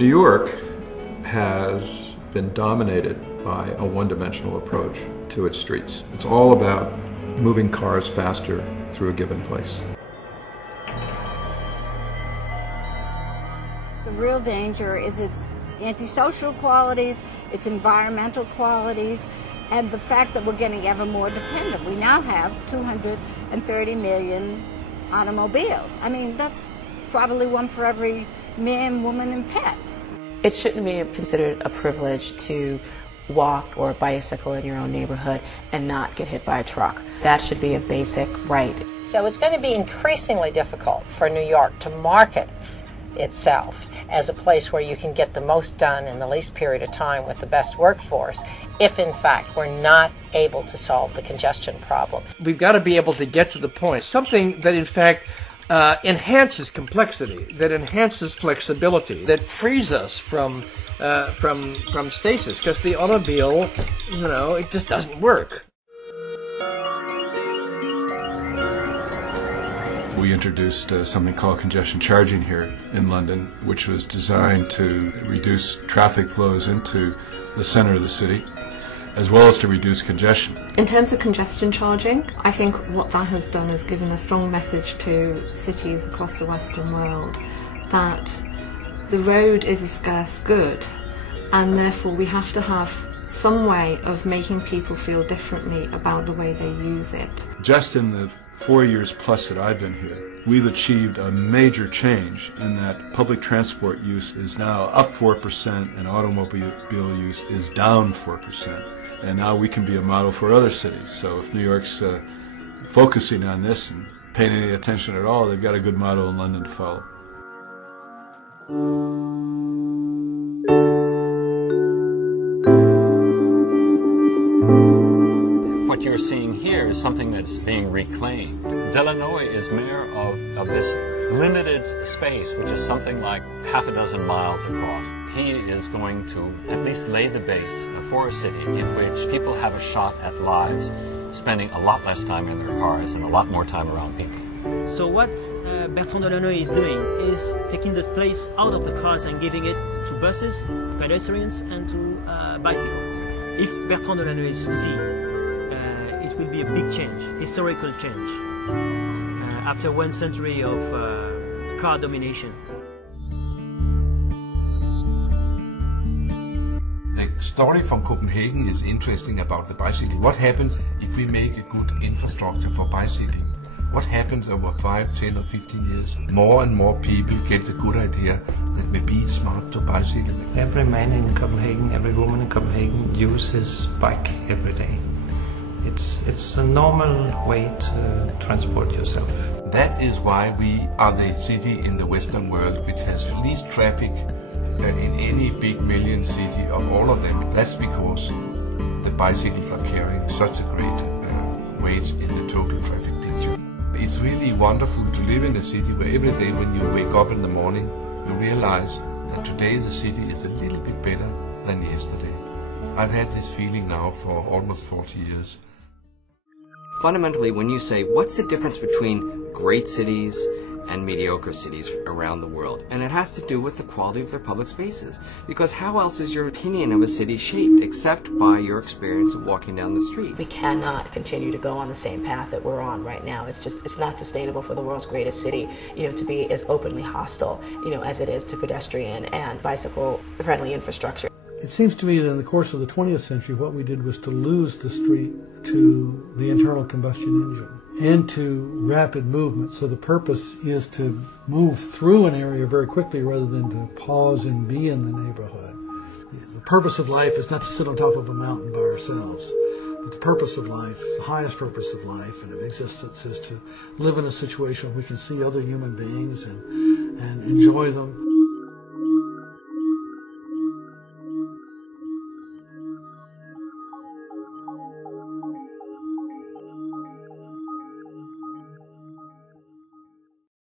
New York has been dominated by a one-dimensional approach to its streets. It's all about moving cars faster through a given place. The real danger is its antisocial qualities, its environmental qualities, and the fact that we're getting ever more dependent. We now have 230 million automobiles. I mean, that's probably one for every man, woman, and pet. It shouldn't be considered a privilege to walk or bicycle in your own neighborhood and not get hit by a truck. That should be a basic right. So it's going to be increasingly difficult for New York to market itself as a place where you can get the most done in the least period of time with the best workforce if in fact we're not able to solve the congestion problem. We've got to be able to get to the point, something that in fact enhances complexity, that enhances flexibility, that frees us from stasis, because the automobile, it just doesn't work. We introduced something called congestion charging here in London, which was designed to reduce traffic flows into the center of the city, as well as to reduce congestion. In terms of congestion charging, I think what that has done is given a strong message to cities across the Western world that the road is a scarce good, and therefore we have to have some way of making people feel differently about the way they use it. Just in the 4 years plus that I've been here, we've achieved a major change in that public transport use is now up 4% and automobile use is down 4%. And now we can be a model for other cities. So if New York's focusing on this and paying any attention at all, they've got a good model in London to follow. What you're seeing here is something that's being reclaimed. Delanoy is mayor of this limited space, which is something like half a dozen miles across. He is going to at least lay the base for a city in which people have a shot at lives, spending a lot less time in their cars and a lot more time around people. So what Bertrand Delanoy is doing is taking the place out of the cars and giving it to buses, pedestrians, and to bicycles. If Bertrand Delanoy succeeds, it will be a big change, historical change, after 1 century of car domination. The story from Copenhagen is interesting about the bicycle. What happens if we make a good infrastructure for bicycling? What happens over 5, 10 or 15 years? More and more people get the good idea that maybe it's smart to bicycle. Every man in Copenhagen, every woman in Copenhagen uses his bike every day. It's a normal way to transport yourself. That is why we are the city in the Western world which has least traffic in any big million city of all of them. That's because the bicycles are carrying such a great weight in the total traffic picture. It's really wonderful to live in a city where every day when you wake up in the morning, you realize that today the city is a little bit better than yesterday. I've had this feeling now for almost 40 years. Fundamentally, when you say, what's the difference between great cities and mediocre cities around the world? And it has to do with the quality of their public spaces. Because how else is your opinion of a city shaped except by your experience of walking down the street? We cannot continue to go on the same path that we're on right now. It's not sustainable for the world's greatest city, to be as openly hostile, as it is to pedestrian and bicycle-friendly infrastructure. It seems to me that in the course of the 20th century, what we did was to lose the street to the internal combustion engine and to rapid movement. So the purpose is to move through an area very quickly rather than to pause and be in the neighborhood. The purpose of life is not to sit on top of a mountain by ourselves, but the purpose of life, the highest purpose of life and of existence, is to live in a situation where we can see other human beings and enjoy them.